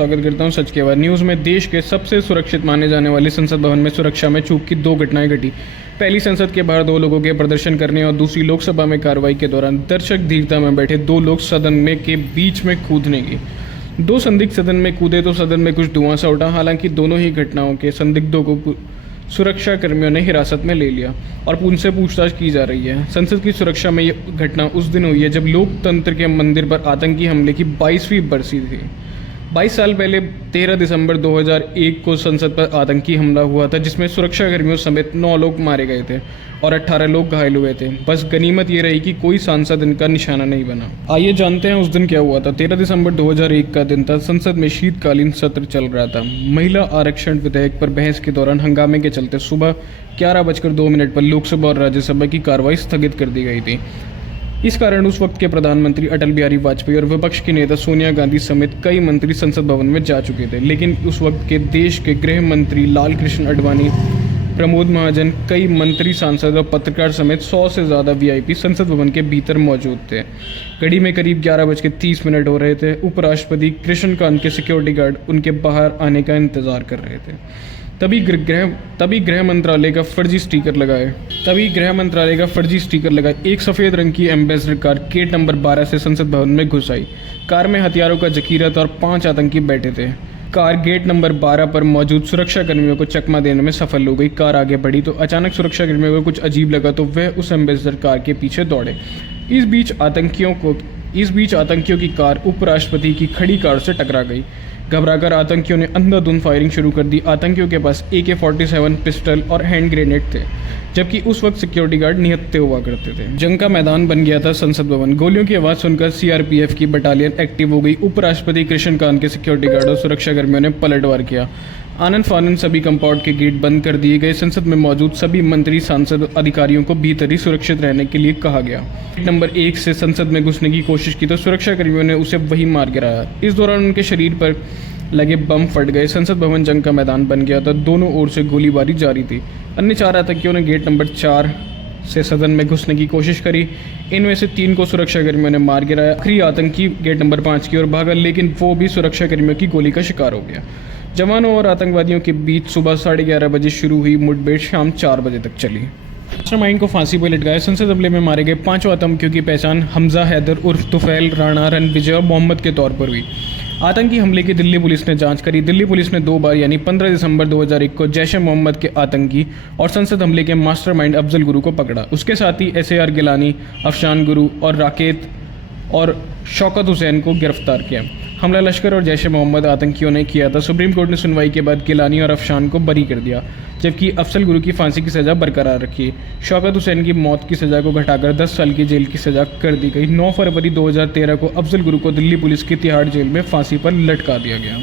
स्वागत करता हूं सच के बाद न्यूज़ में। देश के सबसे सुरक्षित माने जाने वाले संसद भवन में सुरक्षा में चूक की दो घटनाएं घटी। पहली, संसद के बाहर दो लोगों के प्रदर्शन करने और दूसरी, लोकसभा में कार्रवाई के दौरान दर्शक धीरता में बैठे दो लोग सदन में के बीच में कूदने की। दो संदिग्ध सदन में कूदे तो सदन में कुछ धुआं सा उठा। हालांकि दोनों ही घटनाओं के संदिग्धों को सुरक्षा कर्मियों ने हिरासत में ले लिया और उनसे पूछताछ की जा रही है। संसद की सुरक्षा में यह घटना उस दिन हुई है जब लोकतंत्र के मंदिर पर आतंकी हमले की 22वीं बरसी थी। 22 साल पहले 13 दिसंबर 2001 को संसद पर आतंकी हमला हुआ था, जिसमें सुरक्षाकर्मियों समेत 9 लोग मारे गए थे और 18 लोग घायल हुए थे। बस गनीमत ये रही कि कोई सांसद इनका निशाना नहीं बना। आइए जानते हैं उस दिन क्या हुआ था। 13 दिसंबर 2001 का दिन था। संसद में शीतकालीन सत्र चल रहा था। महिला आरक्षण विधेयक पर बहस के दौरान हंगामे के चलते सुबह 11:02 पर लोकसभा और राज्यसभा की कार्रवाई स्थगित कर दी गई थी। इस कारण उस वक्त के प्रधानमंत्री अटल बिहारी वाजपेयी और विपक्ष की नेता सोनिया गांधी समेत कई मंत्री संसद भवन में जा चुके थे। लेकिन उस वक्त के देश के गृह मंत्री लाल कृष्ण आडवाणी, प्रमोद महाजन, कई मंत्री, सांसद और पत्रकार समेत 100 से ज़्यादा वीआईपी संसद भवन के भीतर मौजूद थे। घड़ी में करीब 11:30 हो रहे थे। उपराष्ट्रपति कृष्णकांत के सिक्योरिटी गार्ड उनके बाहर आने का इंतजार कर रहे थे। तभी गृह मंत्रालय का फर्जी स्टिकर लगाए एक सफ़ेद रंग की एम्बेसडर कार गेट नंबर 12 से संसद भवन में घुस आई। कार में हथियारों का जखीरा था और 5 आतंकी बैठे थे। कार गेट नंबर 12 पर मौजूद सुरक्षा कर्मियों को चकमा देने में सफल हो गई। कार आगे बढ़ी तो अचानक सुरक्षा कर्मियों को कुछ अजीब लगा तो वह उस एम्बेसडर कार के पीछे दौड़े। इस बीच आतंकियों की कार उपराष्ट्रपति की खड़ी कार से टकरा गई। घबराकर आतंकियों ने अंधाधुंध फायरिंग शुरू कर दी। आतंकियों के पास AK-47 पिस्टल और हैंड ग्रेनेड थे, जबकि उस वक्त सिक्योरिटी गार्ड निहत्थे हुआ करते थे। जंग का मैदान बन गया था संसद भवन। गोलियों की आवाज़ सुनकर CRPF की बटालियन एक्टिव हो गई। उपराष्ट्रपति कृष्णकांत के सिक्योरिटी गार्ड और सुरक्षाकर्मियों ने पलटवार किया। आनन फानन सभी कंपाउंड के गेट बंद कर दिए गए। संसद में मौजूद सभी मंत्री, सांसद, अधिकारियों को भीतर ही सुरक्षित रहने के लिए कहा गया। गेट नंबर 1 से संसद में घुसने की कोशिश की तो सुरक्षाकर्मियों ने उसे वहीं मार गिराया। इस दौरान उनके शरीर पर लगे बम फट गए। संसद भवन जंग का मैदान बन गया था। दोनों ओर से गोलीबारी जारी थी। अन्य 4 आतंकियों ने गेट नंबर 4 से सदन में घुसने की कोशिश करी। इनमें से 3 को सुरक्षाकर्मियों ने मार गिराया। आखिरी आतंकी गेट नंबर 5 की ओर भागा, लेकिन वो भी सुरक्षाकर्मियों की गोली का शिकार हो गया। जवानों और आतंकवादियों के बीच सुबह 11:30 बजे शुरू हुई मुठभेड़ शाम 4 बजे तक चली। मास्टरमाइंड को फांसी पर लटकाया। संसद हमले में मारे गए 5 आतंकियों की पहचान हमजा हैदर उर्फ तुफैल, राणा, रणविजय और मोहम्मद के तौर पर हुई। आतंकी हमले की दिल्ली पुलिस ने जांच करी। दिल्ली पुलिस ने 2 बार यानी 15 दिसंबर 2001 को जैश ए मोहम्मद के आतंकी और संसद हमले के मास्टरमाइंड अफजल गुरु को पकड़ा। उसके साथ ही SAR गिलानी, अफशान गुरु और राकेत और शौकत हुसैन को गिरफ्तार किया। हमला लश्कर और जैश ए मोहम्मद आतंकियों ने किया था। सुप्रीम कोर्ट ने सुनवाई के बाद गिलानी और अफशान को बरी कर दिया, जबकि अफजल गुरु की फांसी की सज़ा बरकरार रखी। शौकत हुसैन की मौत की सज़ा को घटाकर 10 साल की जेल की सज़ा कर दी गई। 9 फरवरी 2013 को अफजल गुरु को दिल्ली पुलिस की तिहाड़ जेल में फांसी पर लटका दिया गया।